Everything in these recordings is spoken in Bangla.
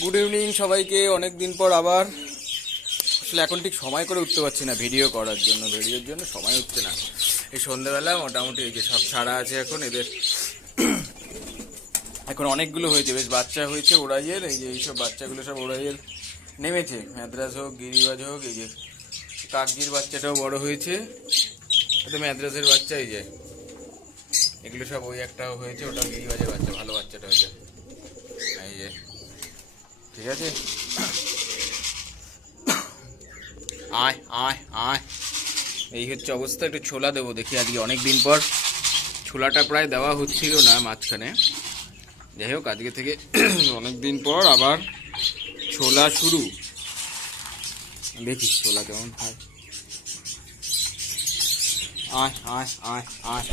গুড ইভিনিং সবাইকে। অনেক দিন পর আবার আসলে এখন ঠিক সময় করে উঠতে পারছি না ভিডিওর জন্য সময় হচ্ছে না। এই সন্ধ্যাবেলা মোটামুটি এই যে সব ছাড়া আছে এখন এদের এখন অনেকগুলো হয়েছে, বেশ বাচ্চা হয়েছে ওড়াইয়ের। এই যে এইসব বাচ্চাগুলো সব ওড়াইয়ের নেমেছে, ম্যাদ্রাস হোক গিরিবাজ হোক। এই যে কাকজির বাচ্চাটাও বড় হয়েছে, এটা ম্যাদ্রাসের বাচ্চা। এই যে এগুলো সব, ওই একটাও হয়েছে, ওটাও গিরিবাজের বাচ্চা, ভালো বাচ্চাটা হয়েছে। এই যে ঠিক আছে, আয় আয় আয়। এই হচ্ছে অবস্থা। একটু ছোলা দেবো দেখি আজকে, অনেক দিন পর। ছোলাটা প্রায় দেওয়া হচ্ছিল না মাঝখানে, যাই হোক আজকে থেকে অনেক দিন পর আবার ছোলা শুরু। দেখি ছোলা কেমন খায়। আয় আয় আয় আয়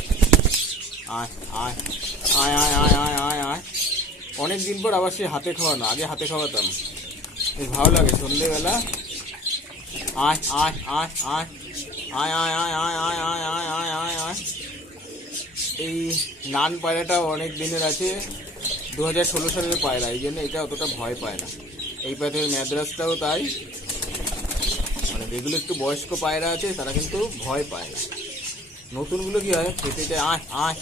আয় আয় আয় আয় আয় আয় আয় আয়। অনেক দিন পর আবার সে হাতে খাওয়ানো, আগে হাতে খাওয়াতাম, বেশ ভালো লাগে সন্ধেবেলা। আয় আয় আয় আয় আয় আয় আয় আয় আয় আয় আয় আয় আয় আয়। এই নান পায়রাটা অনেক দিনের আছে, 2016 সালের পায়রা, এই জন্য এটা অতটা ভয় পায় না। এই পায়রার ম্যাদ্রাসটাও তাই, মানে যেগুলো একটু বয়স্ক পায়রা আছে তারা কিন্তু ভয় পায় না। নতুনগুলো কি হয়, খেতে যায়। আয় আয়।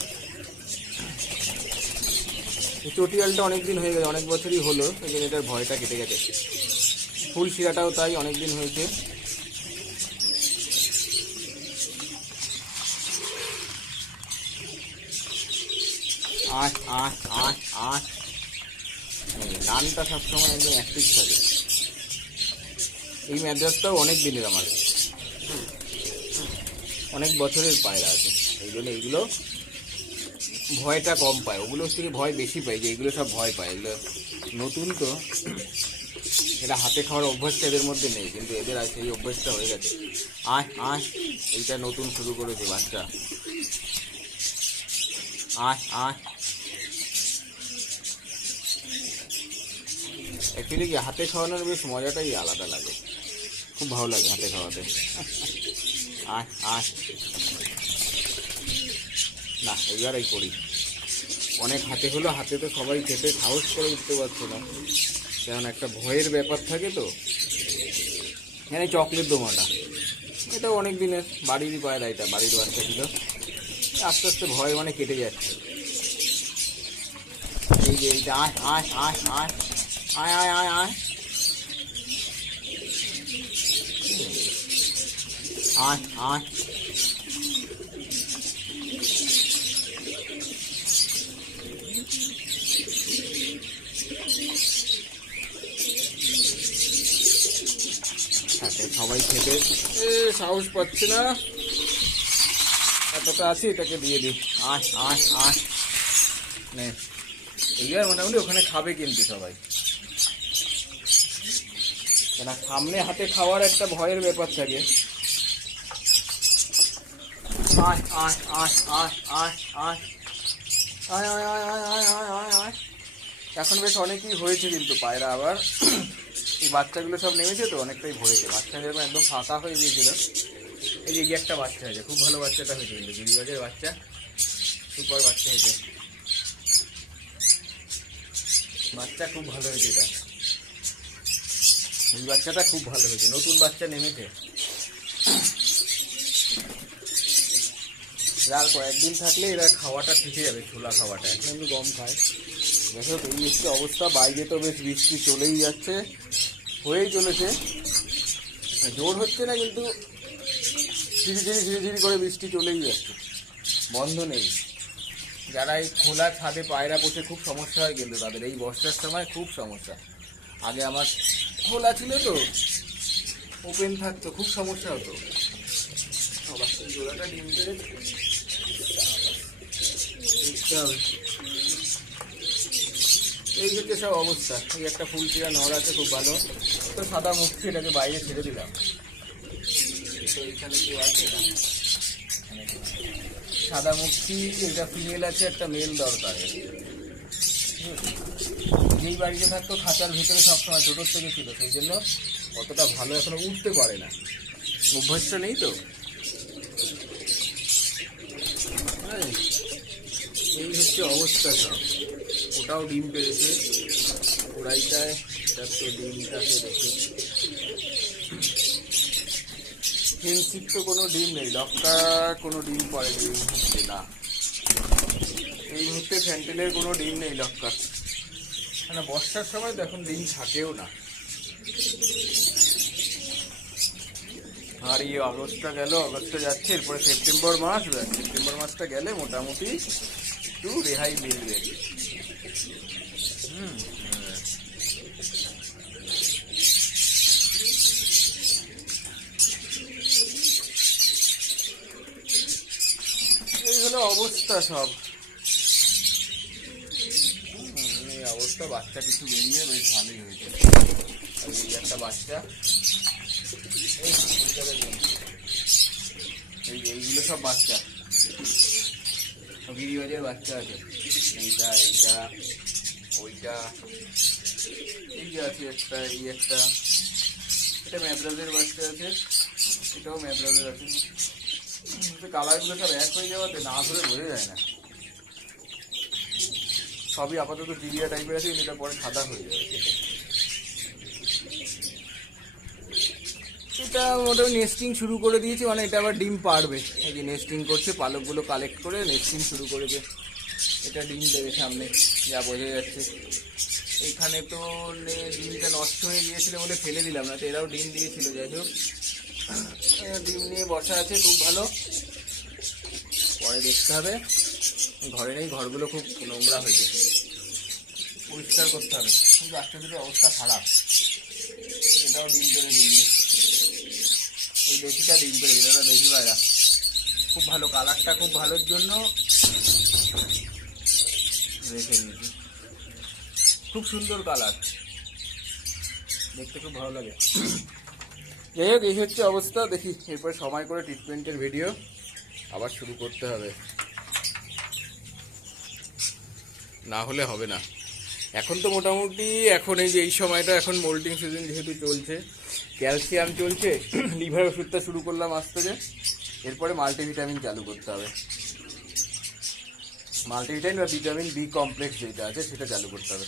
এই চটিয়ালটা অনেক দিন হয়ে গেছে, অনেক বছরই হলো, এই জন্য এটার ভয়টা কেটে গেছে। ফুল শিরাটাও তাই, অনেক দিন হয়েছে। আয় আয় আয় আয়। নানটা সবসময় একদম অ্যাক্টিভ থাকে। এই ম্যাদ্রাসটাও অনেক দিনের, আমার অনেক বছরের পায়রা আছে, এই জন্য এইগুলো ভয়টা কম পায়, ওগুলোর থেকে ভয় বেশি পায়। যে এইগুলো সব ভয় পায়, এগুলো নতুন তো, এটা হাতে খাওয়ার অভ্যাসটা এদের মধ্যে নেই, কিন্তু এদের আছে এই অভ্যাসটা হয়ে গেছে। আয় আয়। এইটা নতুন শুরু করেছে বাচ্চা। আয় আয়। অ্যাকচুয়ালি কি, হাতে খাওয়ানোর বেশ মজাটাই আলাদা লাগে, খুব ভালো লাগে হাতে খাওয়াতে। আয় আয়। না এবার এই করি, অনেক হাতে হলো, হাতে তো সবাই খেতে সাহস করে উঠতে পারছে না, কারণ একটা ভয়ের ব্যাপার থাকে তো। এখানে চকলেট দোমাটা, এটা অনেক দিনের বাড়িরই পায়রা, এটা বাড়ির বাচ্চা ছিল, আস্তে আস্তে ভয় মানে কেটে যাচ্ছে। এই যে এইটা আয় আয় আয় আয় আয় আয় আয় আয় আয় আয়। সবাই খেতে সাহস পাচ্ছে না, এতটা আছে, এটাকে দিয়ে দিই। আয় আয় আয়। নে এইবার মোটামুটি ওখানে খাবে কিন্তু সবাই, কেন সামনে হাতে খাওয়ার একটা ভয়ের ব্যাপার থাকে। আয় আয় আয় আয় আয় আয় আয় আয় আয় আয় আয় আয় আয় আয়। এখন বেশ অনেকই হয়েছে কিন্তু পায়রা, আবার এই বাচ্চাগুলো সব নেমেছে তো, অনেকটাই ভরেছে। বাচ্চা যেরকম একদম ফাঁকা হয়ে গিয়েছিল, এই যে একটা বাচ্চা হয়েছে, খুব ভালো বাচ্চাটা হয়েছে কিন্তু, গিরিবাজের বাচ্চা, সুপার বাচ্চা হয়েছে, বাচ্চা খুব ভালো হয়েছে। এটা এই বাচ্চাটা খুব ভালো হয়েছে, নতুন বাচ্চা নেমেছে। আর কয়েকদিন থাকলে এরা খাওয়াটা শিখে যাবে, ছোলা খাওয়াটা। এখন এমনি গম খায়। দেখো এই মিষ্টি অবস্থা, বাইরে তো বেশ বৃষ্টি চলেই যাচ্ছে, হয়েই চলেছে, জোর হচ্ছে না কিন্তু ধীরে ধীরে ধীরে ধীরে করে বৃষ্টি চলেই যাচ্ছে, বন্ধ নেই। যারা এই খোলা ছাদে পায়রা পোষে খুব সমস্যা হয় কিন্তু তাদের, এই বর্ষার সময় খুব সমস্যা। আগে আমার খোলা ছিল তো, ওপেন থাকতো, খুব সমস্যা হতো। জোড়াটা ডিম পেরে দেখতে হবে। এই হচ্ছে সব অবস্থা। এই একটা ফুল চিরা নড় আছে, খুব ভালো তো, সাদা মুখী, এটাকে বাইরে ছেড়ে দিলাম। তো এইখানে কেউ আছে না, সাদা মুখী, এটা ফিমেল আছে, একটা মেল দরকার। যেই বাড়িতে থাকতো খাঁচার ভিতরে সবসময় ছোটোর থেকে ছিল, সেই জন্য অতটা ভালো এখনো উঠতে পারে না, অভ্যাসটা নেই তো। এই হচ্ছে অবস্থা সব। ওটাও ডিম পেরেছে, ওরাইটায় এটা তো ডিমটাকে দেখি, ফেন্সির তো কোনো ডিম নেই, লক্কা কোনো ডিম পড়েনি এই মুহূর্তে, না এই মুহূর্তে ফ্যান্টেলের কোনো ডিম নেই লক্কার। মানে বর্ষার সময় তো এখন ডিম থাকেও না। আর এই আগস্টটা গেল, আগস্টে যাচ্ছে, এরপরে সেপ্টেম্বর মাস, সেপ্টেম্বর মাসটা গেলে মোটামুটি একটু রেহাই মিলবে। এই হলো অবস্থা সব, এই অবস্থা। বাচ্চা কিছু বেরিয়ে বেশ ভালোই হয়েছে। এই একটা বাচ্চা, এইগুলো সব বাচ্চা, গিরিবাজের বাচ্চা আছে। এইটা এইটা ওইটা, এই যে আছে একটা, এই একটা, এটা ম্যাদ্রাজের বাচ্চা আছে, এটাও ম্যাদ্রাজের আছে। কালারগুলো সব এক হয়ে যাওয়াতে না ধরে বোঝা যায় না। সবই আপাতত জিরিয়া টাইপের আছে, কিন্তু এটা পরে সাদা হয়ে যাবে কেটে। এটা মোটামুটি নেস্টিং শুরু করে দিয়েছে, মানে এটা আবার ডিম পারবে। এই যে নেস্টিং করছে, পালকগুলো কালেক্ট করে নেস্টিং শুরু করেছে। এটা ডিম দেবে সামনে, যা বোঝা যাচ্ছে। এইখানে তো ডিমটা নষ্ট হয়ে গিয়েছিল বলে ফেলে দিলাম, না তো এরাও ডিম দিয়েছিল। যাই হোক, ডিম নিয়ে বসা আছে, খুব ভালো। পরে দেখতে হবে, ঘরে নেই, ঘরগুলো খুব নোংরা হয়েছে, পরিষ্কার করতে হবে। কিন্তু বাচ্চা দুটোর অবস্থা খারাপ। এটাও ডিম পেরে দিয়েছে, এই দেশিটা ডিম পেরে দিল, এটা দেশি পায়রা। খুব ভালো, কালারটা খুব ভালোর জন্য রেখে দিয়েছি। খুব সুন্দর কালার, দেখতে খুব ভালো লাগে। যাই হোক, এই হচ্ছে অবস্থা। দেখি এরপরে সময় করে ট্রিটমেন্টের ভিডিও আবার শুরু করতে হবে, না হলে হবে না। এখন তো মোটামুটি, এখন এই যে এই সময়টা, এখন মোল্টিং সিজন যেহেতু চলছে, ক্যালসিয়াম চলছে, লিভার ওষুধটা শুরু করলাম আজ থেকে। এরপরে মাল্টিভিটামিন চালু করতে হবে, মাল্টিভিটামিন বা ভিটামিন বি কমপ্লেক্স যেটা আছে সেটা চালু করতে হবে।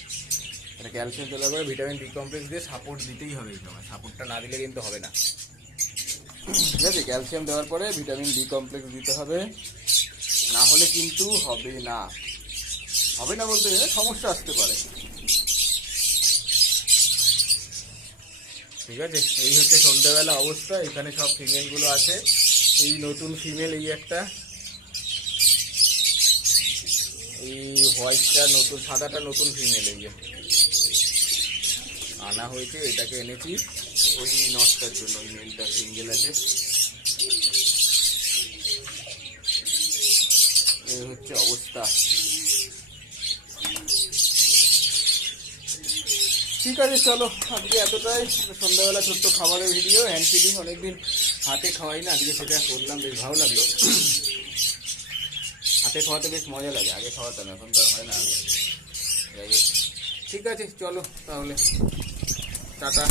এটা ক্যালসিয়াম চলার পরে ভিটামিন বি কমপ্লেক্স দিয়ে সাপোর্ট দিতেই হবে। এই সময় সাপোর্টটা না দিলে কিন্তু হবে না, ঠিক আছে? ক্যালসিয়াম দেওয়ার পরে ভিটামিন বি কমপ্লেক্স দিতে হবে, না হলে কিন্তু হবে না। হবে না বলতে সমস্যা আসতে পারে, ঠিক আছে? এই হচ্ছে সন্ধ্যাবেলা অবস্থা। এখানে সব ফিমেলগুলো আছে। এই নতুন ফিমেল, এই একটা, এই হোয়াইটটা নতুন, সাদাটা নতুন ফিমেল। এই যে আনা হয়েছে, এটাকে এনেছি ওই নটটার জন্য। ওই মেলটা সিঙ্গেল আছে। এই হচ্ছে অবস্থা, ঠিক আছে? চলো, আজকে এতটাই। সন্ধ্যাবেলা ছোট্ট খাবারের ভিডিও, হ্যান্ড ফিডিং, অনেকদিন হাতে খাওয়াই না, আজকে সেটা করলাম, বেশ ভালো লাগলো। হাতে খাওয়াতে বেশ মজা লাগে, আগে খাওয়াতাম, এখন তো হয় না। যাই হোক, ঠিক আছে, চলো তাহলে, টাটা।